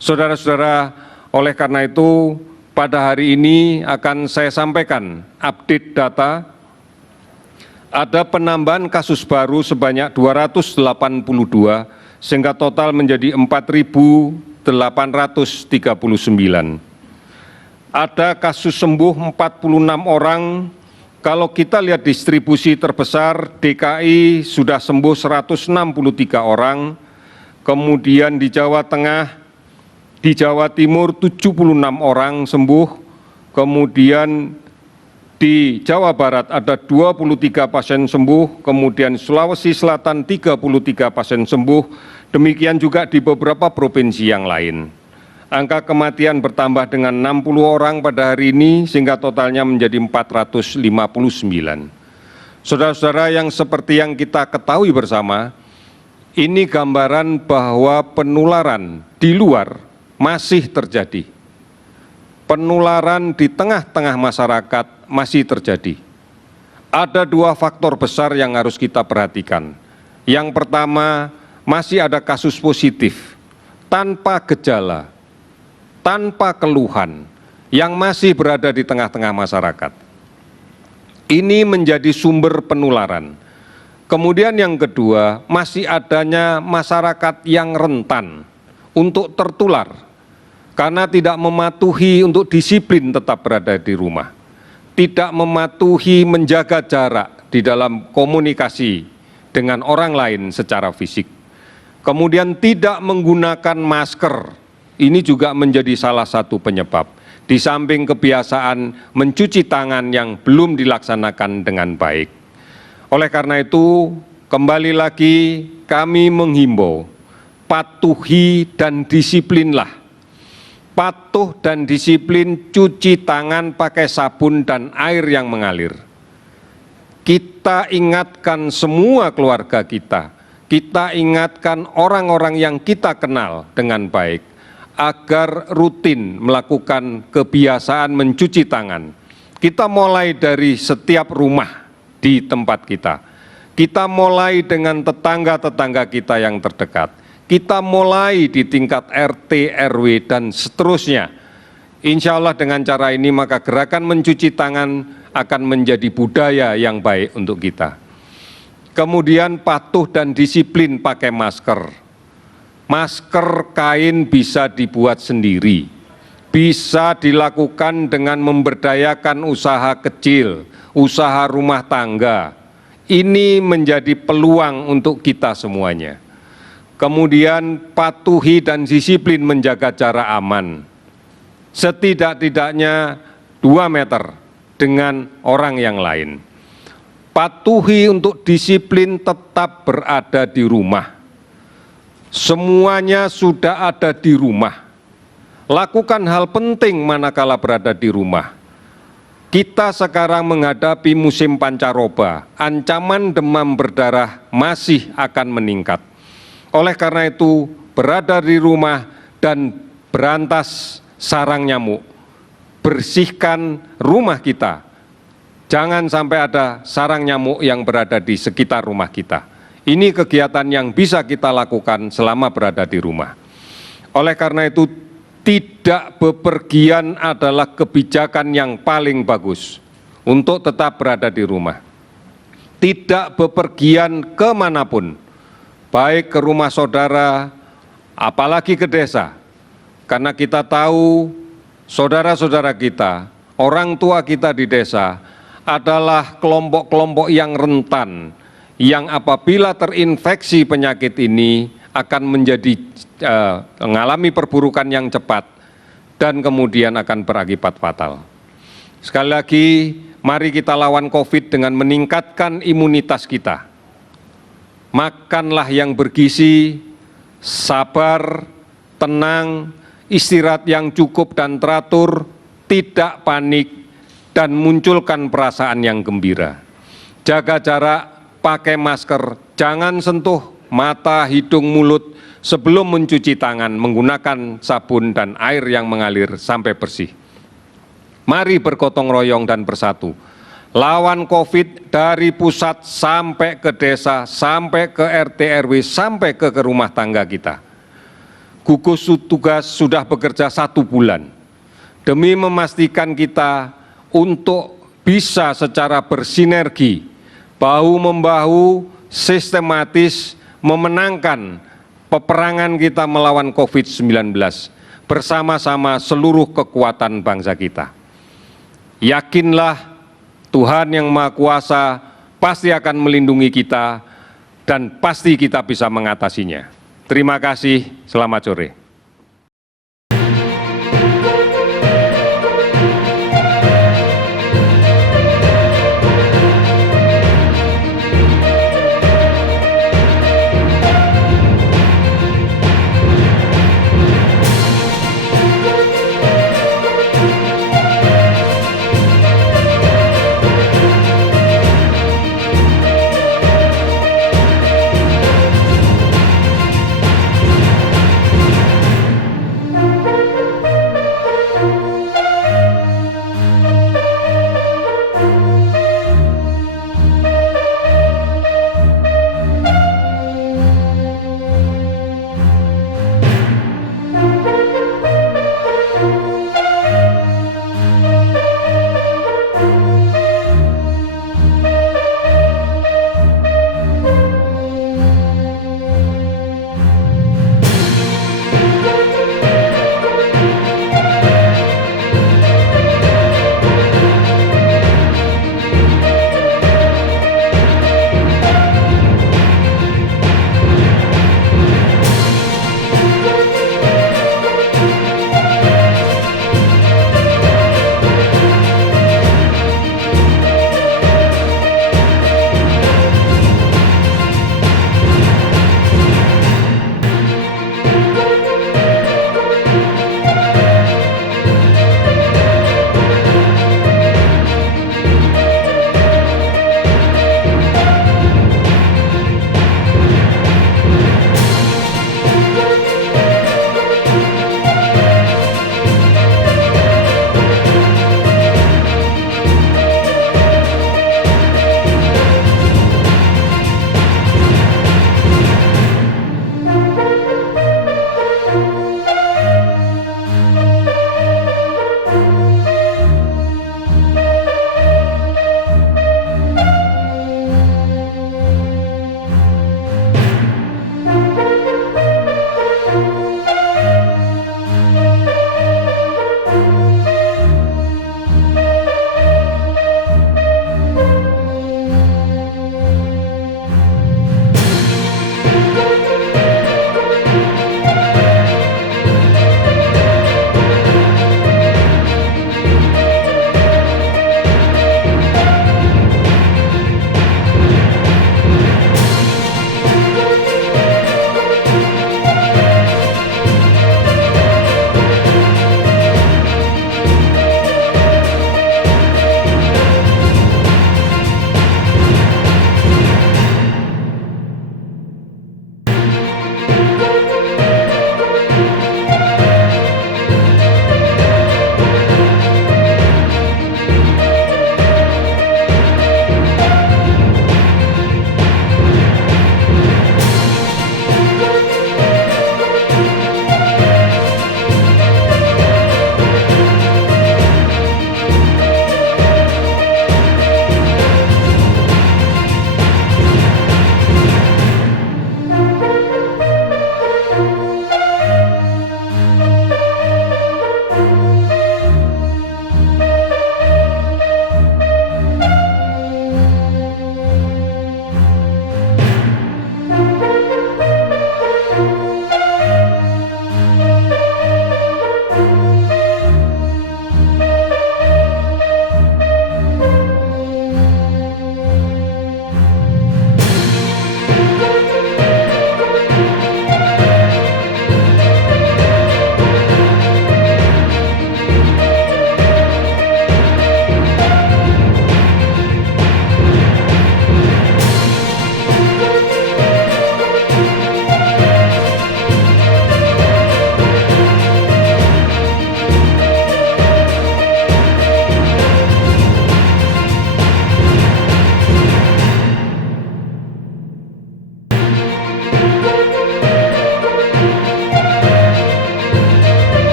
Saudara-saudara, oleh karena itu pada hari ini akan saya sampaikan update data. Ada penambahan kasus baru sebanyak 282 sehingga total menjadi 4.839. Ada kasus sembuh 46 orang. Kalau kita lihat distribusi terbesar, DKI sudah sembuh 163 orang. Kemudian di Jawa Tengah, di Jawa Timur 76 orang sembuh. Kemudian di Jawa Barat ada 23 pasien sembuh, kemudian Sulawesi Selatan 33 pasien sembuh, demikian juga di beberapa provinsi yang lain. Angka kematian bertambah dengan 60 orang pada hari ini sehingga totalnya menjadi 459. Saudara-saudara, yang seperti yang kita ketahui bersama, ini gambaran bahwa penularan di luar masih terjadi. Penularan di tengah-tengah masyarakat masih terjadi. Ada dua faktor besar yang harus kita perhatikan. Yang pertama, masih ada kasus positif tanpa gejala, tanpa keluhan yang masih berada di tengah-tengah masyarakat. Ini menjadi sumber penularan. Kemudian yang kedua, masih adanya masyarakat yang rentan untuk tertular karena tidak mematuhi untuk disiplin tetap berada di rumah, tidak mematuhi menjaga jarak di dalam komunikasi dengan orang lain secara fisik, kemudian tidak menggunakan masker. Ini juga menjadi salah satu penyebab, di samping kebiasaan mencuci tangan yang belum dilaksanakan dengan baik. Oleh karena itu, kembali lagi kami menghimbau, patuhi dan disiplinlah. Patuh dan disiplin cuci tangan pakai sabun dan air yang mengalir. Kita ingatkan semua keluarga kita ingatkan orang-orang yang kita kenal dengan baik, agar rutin melakukan kebiasaan mencuci tangan. Kita mulai dari setiap rumah di tempat kita. Kita mulai dengan tetangga-tetangga kita yang terdekat. Kita mulai di tingkat RT, RW, dan seterusnya. Insya Allah dengan cara ini maka gerakan mencuci tangan akan menjadi budaya yang baik untuk kita. Kemudian patuh dan disiplin pakai masker. Masker kain bisa dibuat sendiri, bisa dilakukan dengan memberdayakan usaha kecil, usaha rumah tangga. Ini menjadi peluang untuk kita semuanya. Kemudian patuhi dan disiplin menjaga jarak aman. Setidak-tidaknya 2 meter dengan orang yang lain. Patuhi untuk disiplin tetap berada di rumah. Semuanya sudah ada di rumah. Lakukan hal penting manakala berada di rumah. Kita sekarang menghadapi musim pancaroba, ancaman demam berdarah masih akan meningkat. Oleh karena itu, berada di rumah dan berantas sarang nyamuk. Bersihkan rumah kita. Jangan sampai ada sarang nyamuk yang berada di sekitar rumah kita. Ini kegiatan yang bisa kita lakukan selama berada di rumah. Oleh karena itu, tidak bepergian adalah kebijakan yang paling bagus untuk tetap berada di rumah. Tidak bepergian kemanapun, baik ke rumah saudara, apalagi ke desa. Karena kita tahu saudara-saudara kita, orang tua kita di desa adalah kelompok-kelompok yang rentan, yang apabila terinfeksi penyakit ini akan mengalami perburukan yang cepat dan kemudian akan berakibat fatal. Sekali lagi, mari kita lawan COVID dengan meningkatkan imunitas kita. Makanlah yang bergizi, sabar, tenang, istirahat yang cukup dan teratur, tidak panik, dan munculkan perasaan yang gembira. Jaga jarak, pakai masker, jangan sentuh mata, hidung, mulut sebelum mencuci tangan menggunakan sabun dan air yang mengalir sampai bersih. Mari bergotong royong dan bersatu. Lawan COVID dari pusat sampai ke desa, sampai ke RT RW, sampai ke rumah tangga kita. gugus tugas sudah bekerja 1 bulan demi memastikan kita untuk bisa secara bersinergi, bahu-membahu, sistematis memenangkan peperangan kita melawan COVID-19 bersama-sama seluruh kekuatan bangsa kita. Yakinlah Tuhan Yang Maha Kuasa pasti akan melindungi kita dan pasti kita bisa mengatasinya. Terima kasih, selamat sore.